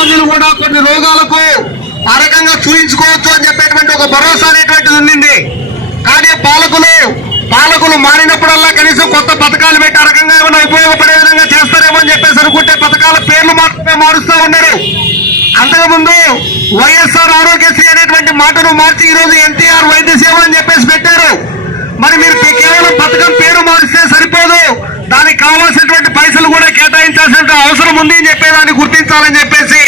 మందిని కూడా కొన్ని రోగాలకు ఆ రకంగా చూయించుకోవచ్చు అని చెప్పేటువంటి ఒక భరోసా అనేటువంటిది ఉండింది. కానీ పాలకులు మారినప్పుడల్లా కనీసం కొత్త పథకాలు పెట్టి ఆ రకంగా ఏమైనా ఉపయోగపడే విధంగా చేస్తారేమో అని చెప్పేసి అనుకుంటే పథకాల పేర్లు మాత్రమే మారుస్తూ ఉన్నారు. అంతకుముందు వైఎస్ఆర్ ఆరోగ్యశ్రీ అనేటువంటి మాటను మార్చి ఈరోజు ఎన్టీఆర్ వైద్య సేవ అని చెప్పేసి పెట్టారు. మరి మీరు కేవలం పథకం పేరు మారిస్తే సరిపోదు, దానికి కావాల్సినటువంటి పైసలు కూడా కేటాయించాల్సిన అవసరం ఉంది అని చెప్పేదాన్ని గుర్తించాలని చెప్పేసి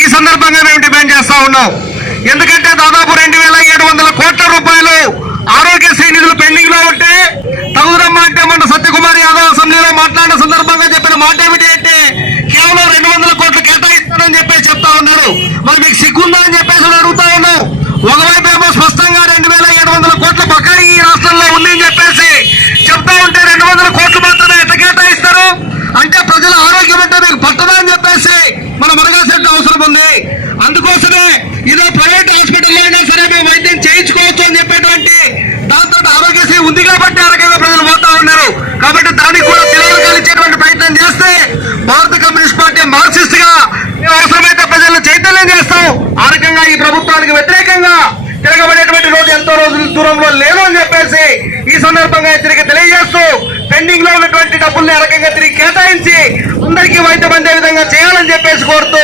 ఈ సందర్భంగా మేము డిమాండ్ చేస్తా ఉన్నాం. ఎందుకంటే దాదాపు 2700 కోట్ల రూపాయలు ఆరోగ్యశ్రీ నిధులు పెండింగ్ లో ఉంటే తగుదరమ్మ అంటే మన సత్యకుమార్ యాదవ్ అసెంబ్లీలో మాట్లాడిన సందర్భంగా చెప్పిన మాట ఏమిటి అంటే కేవలం 200 కోట్లు కేటాయిస్తానని చెప్పేసి చెప్తా ఉన్నారు. మరి మీకు సిగ్గుందా అని చెప్పేసి అడుగుతా ఉన్నాం. ఒకవైపు ఏమో స్పష్టంగా 2700 కోట్ల బకాయి ఈ రాష్ట్రంలో ఉంది అని చెప్పేసి చెప్తా ఉంటే 200 కోట్లు మాత్రమే ఎంత కేటాయిస్తారు అంటే ప్రజల ఆరోగ్యం అంటే మీకు పట్టదా అని చెప్పేసి మనం అడగాల్సిన అవసరం ఉంది. అందుకోసమే ఇదో ప్రైవేట్ హాస్పిటల్లో అయినా సరే మేము వైద్యం చేయించుకోవచ్చు అని చెప్పేటువంటి దాంతో ఆరోగ్యశ్రీ ఉంది కాబట్టి ఆ రకంగా ప్రజలు పోతా ఉన్నారు. కాబట్టి దానికి కూడా పిల్లలు కలిసేటువంటి ప్రయత్నం చేస్తే భారత కమ్యూనిస్ట్ పార్టీ మార్క్సిస్ట్ గా అవసరమైతే ప్రజలను చైతన్యం చేస్తాం. ఆ రకంగా ఈ ప్రభుత్వానికి వ్యతిరేకంగా తిరగబడేటువంటి రోజు ఎంతో రోజుల దూరంలో లేదు అని చెప్పేసి ఈ సందర్భంగా హెచ్చరిక తెలియజేస్తూ పెండింగ్ లో ఉన్నటువంటి డబ్బుల్ని ఆ రకంగా తిరిగి కేటాయించి అందరికీ వైద్యం అందే విధంగా చేయాలని చెప్పేసి కోరుతూ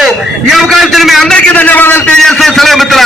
ఈ అవకాశం మీ అందరికీ ధన్యవాదాలు తెలియజేస్తూ సెలవు మిత్రులారా.